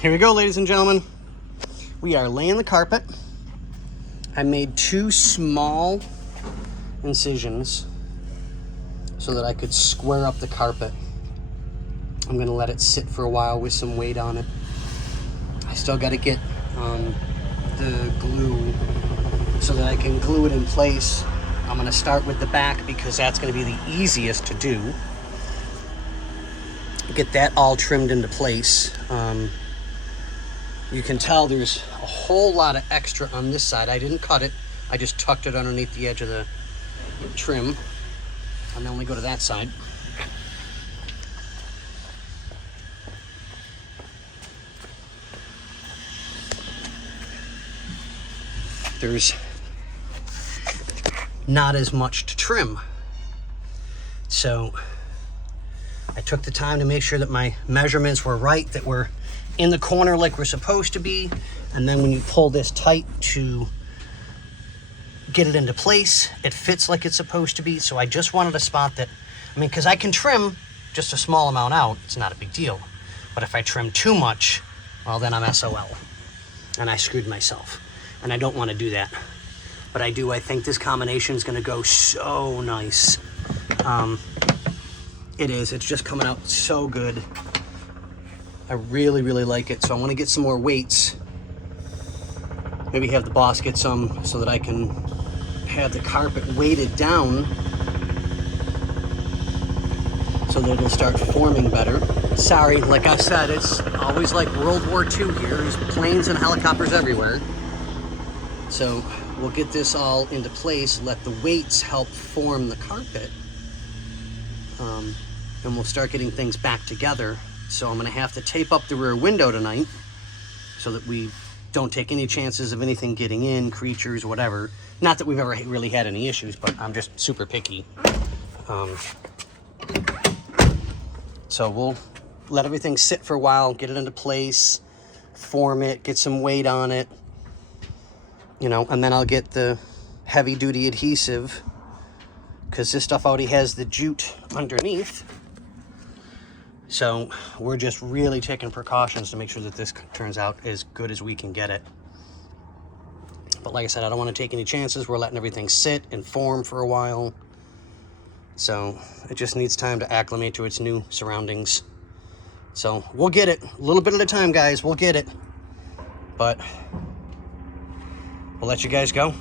Here we go, ladies and gentlemen. We are laying the carpet. I made 2 small incisions so that I could square up the carpet. I'm gonna let it sit for a while with some weight on it. I still gotta get the glue so that I can glue it in place. I'm gonna start with the back because that's gonna be the easiest to do. Get that all trimmed into place. You can tell there's a whole lot of extra on this side. I didn't cut it. I just tucked it underneath the edge of the trim. And then we go to that side. There's not as much to trim. So I took the time to make sure that my measurements were right, that we're in the corner like we're supposed to be. And then when you pull this tight to get it into place, it fits like it's supposed to be. So I just wanted a spot that, I mean, because I can trim just a small amount out, it's not a big deal. But if I trim too much, well, then I'm SOL. And I screwed myself. And I don't want to do that. But I do, I think this combination is going to go so nice. It is, it's just coming out so good. I really, really like it. So I want to get some more weights. Maybe have the boss get some so that I can have the carpet weighted down so that it'll start forming better. Sorry, like I said, it's always like World War II here. There's planes and helicopters everywhere. So we'll get this all into place, let the weights help form the carpet, and we'll start getting things back together. So I'm gonna have to tape up the rear window tonight so that we don't take any chances of anything getting in, creatures, whatever. Not that we've ever really had any issues, but I'm just super picky. So we'll let everything sit for a while, get it into place, form it, get some weight on it, you know, and then I'll get the heavy duty adhesive because this stuff already has the jute underneath. So we're just really taking precautions to make sure that this turns out as good as we can get it. But like I said, I don't want to take any chances. We're letting everything sit and form for a while. So it just needs time to acclimate to its new surroundings. So we'll get it. A little bit at a time, guys. We'll get it. But we'll let you guys go.